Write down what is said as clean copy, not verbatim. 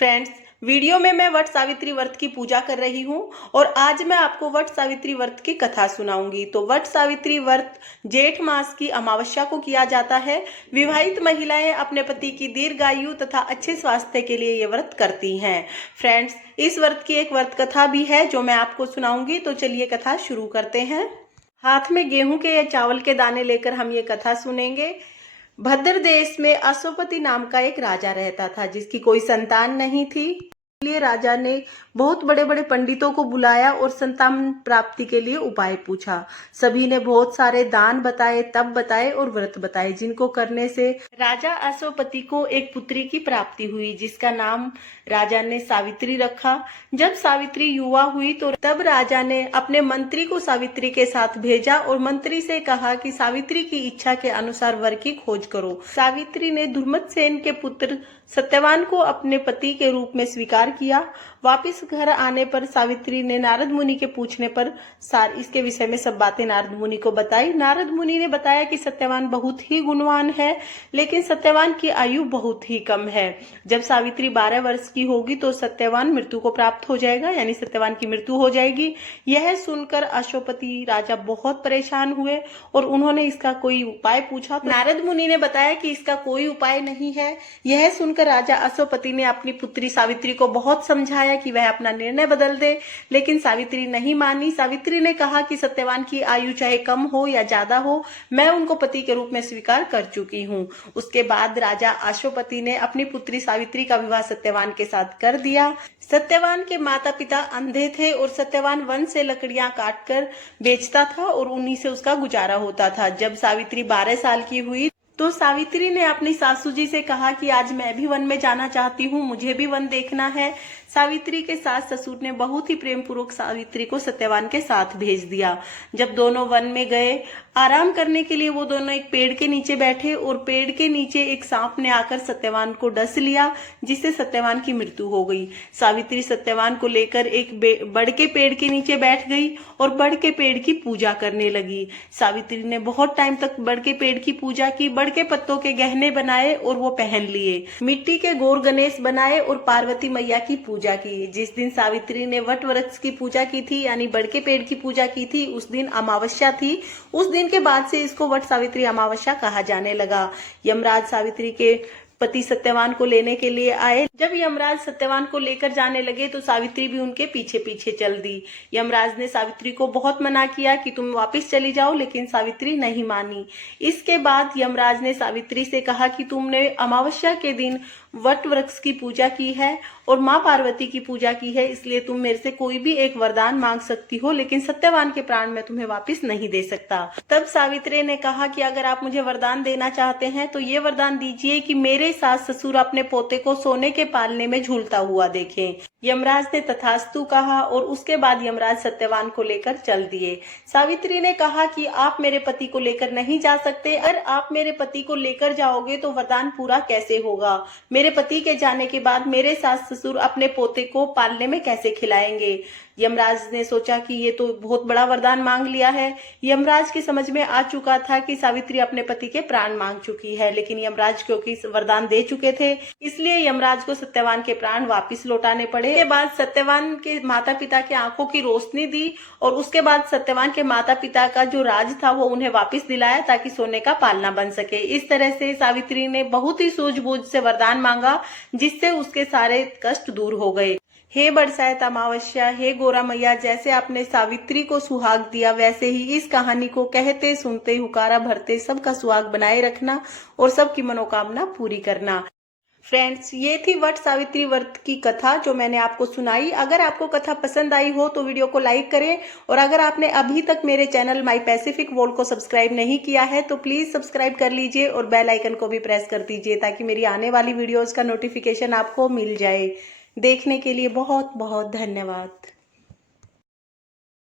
Friends, video में मैं वट सावित्री व्रत की पूजा कर रही हूँ और आज मैं आपको वट सावित्री व्रत की कथा सुनाऊंगी। तो वट सावित्री व्रत जेठ मास की अमावस्या को किया जाता है। विवाहित महिलाएं अपने पति की दीर्घायु तथा अच्छे स्वास्थ्य के लिए ये व्रत करती हैं। फ्रेंड्स, इस व्रत की एक व्रत कथा भी है जो मैं आपको सुनाऊंगी। तो चलिए कथा शुरू करते हैं। हाथ में गेहूं के या चावल के दाने लेकर हम ये कथा सुनेंगे। भद्र देश में अश्वपति नाम का एक राजा रहता था जिसकी कोई संतान नहीं थी। इसलिए राजा ने बहुत बड़े बड़े पंडितों को बुलाया और संतान प्राप्ति के लिए उपाय पूछा। सभी ने बहुत सारे दान बताए, तप बताए और व्रत बताए, जिनको करने से राजा अश्वपति को एक पुत्री की प्राप्ति हुई जिसका नाम राजा ने सावित्री रखा। जब सावित्री युवा हुई तो तब राजा ने अपने मंत्री को सावित्री के साथ भेजा और मंत्री से कहा कि सावित्री की इच्छा के अनुसार वर की खोज करो। सावित्री ने दुर्मतसेन के पुत्र सत्यवान को अपने पति के रूप में स्वीकार किया। वापिस घर आने पर सावित्री ने नारद मुनि के पूछने पर इसके विषय में सब बातें नारद मुनि को बताई। नारद मुनि ने बताया कि सत्यवान बहुत ही गुणवान है, लेकिन सत्यवान की आयु बहुत ही कम है। जब सावित्री 12 वर्ष की होगी तो सत्यवान मृत्यु को प्राप्त हो जाएगा, यानी सत्यवान की मृत्यु हो जाएगी। यह सुनकर अश्वपति राजा बहुत परेशान हुए और उन्होंने इसका कोई उपाय पूछा तो नारद मुनि ने बताया कि इसका कोई उपाय नहीं है। यह सुनकर राजा अश्वपति ने अपनी पुत्री सावित्री को बहुत समझाया कि वह अपना निर्णय बदल दे, लेकिन सावित्री नहीं मानी। सावित्री ने कहा कि सत्यवान की आयु चाहे कम हो या ज्यादा हो, मैं उनको पति के रूप में स्वीकार कर चुकी हूँ। उसके बाद राजा अश्वपति ने अपनी पुत्री सावित्री का विवाह सत्यवान के साथ कर दिया। सत्यवान के माता पिता अंधे थे और सत्यवान वन से लकड़ियां काटकर बेचता था और उन्हीं से उसका गुजारा होता था। जब सावित्री 12 साल की हुई तो सावित्री ने अपनी सासू जी से कहा कि आज मैं भी वन में जाना चाहती हूँ, मुझे भी वन देखना है। सावित्री के सास ससुर ने बहुत ही प्रेम पूर्वक सावित्री को सत्यवान के साथ भेज दिया। जब दोनों वन में गए आराम करने के लिए, वो दोनों एक पेड़ के नीचे बैठे और पेड़ के नीचे एक सांप ने आकर सत्यवान को डस लिया, जिससे सत्यवान की मृत्यु हो गई। सावित्री सत्यवान को लेकर एक बड़ के पेड़ के नीचे बैठ गई और बड़ के पेड़ की पूजा करने लगी। सावित्री ने बहुत टाइम तक बड़ के पेड़ की पूजा की, बड़ के पत्तों के गहने बनाए और वो पहन लिए, मिट्टी के गौर गणेश बनाए और पार्वती मैया की पूजा की। जिस दिन सावित्री ने वट वृक्ष की पूजा की थी, यानी बड़ के पेड़ की पूजा की थी, उस दिन अमावस्या थी। उस दिन के बाद से इसको वट सावित्री अमावस्या कहा जाने लगा। यमराज सावित्री के पति सत्यवान को लेने के लिए आए। जब यमराज सत्यवान को लेकर जाने लगे तो सावित्री भी उनके पीछे पीछे चल दी। यमराज ने सावित्री को बहुत मना किया कि तुम वापस चली जाओ, लेकिन सावित्री नहीं मानी। इसके बाद यमराज ने सावित्री से कहा कि तुमने अमावस्या के दिन वट वृक्ष की पूजा की है और माँ पार्वती की पूजा की है, इसलिए तुम मेरे से कोई भी एक वरदान मांग सकती हो, लेकिन सत्यवान के प्राण मैं तुम्हें वापस नहीं दे सकता। तब सावित्री ने कहा कि अगर आप मुझे वरदान देना चाहते हैं तो ये वरदान दीजिए कि मेरे सास ससुर अपने पोते को सोने के पालने में झूलता हुआ देखें। यमराज ने तथास्तु कहा और उसके बाद यमराज सत्यवान को लेकर चल दिए। सावित्री ने कहा कि आप मेरे पति को लेकर नहीं जा सकते, अगर आप मेरे पति को लेकर जाओगे तो वरदान पूरा कैसे होगा? मेरे पति के जाने के बाद मेरे सास ससुर अपने पोते को पालने में कैसे खिलाएंगे? यमराज ने सोचा कि ये तो बहुत बड़ा वरदान मांग लिया है। यमराज की समझ में आ चुका था कि सावित्री अपने पति के प्राण मांग चुकी है, लेकिन यमराज क्योंकि वरदान दे चुके थे, इसलिए यमराज को सत्यवान के प्राण वापस लौटाने पड़े। उसके बाद सत्यवान के माता पिता की आंखों की रोशनी दी और उसके बाद सत्यवान के माता पिता का जो राज था वो उन्हें वापस दिलाया ताकि सोने का पालना बन सके। इस तरह से सावित्री ने बहुत ही सूझबूझ से वरदान मांगा, जिससे उसके सारे कष्ट दूर हो गए। हे बरसात अमावस्या, हे गोरा मैया, जैसे आपने सावित्री को सुहाग दिया, वैसे ही इस कहानी को कहते सुनते हुकारा भरते सबका सुहाग बनाए रखना और सबकी मनोकामना पूरी करना। फ्रेंड्स, ये थी वट सावित्री व्रत की कथा जो मैंने आपको सुनाई। अगर आपको कथा पसंद आई हो तो वीडियो को लाइक करें और अगर आपने अभी तक मेरे चैनल माई पैसिफिक वर्ल्ड को सब्सक्राइब नहीं किया है तो प्लीज सब्सक्राइब कर लीजिए और बेल आइकन को भी प्रेस कर दीजिए ताकि मेरी आने वाली वीडियोस का नोटिफिकेशन आपको मिल जाए। देखने के लिए बहुत बहुत धन्यवाद।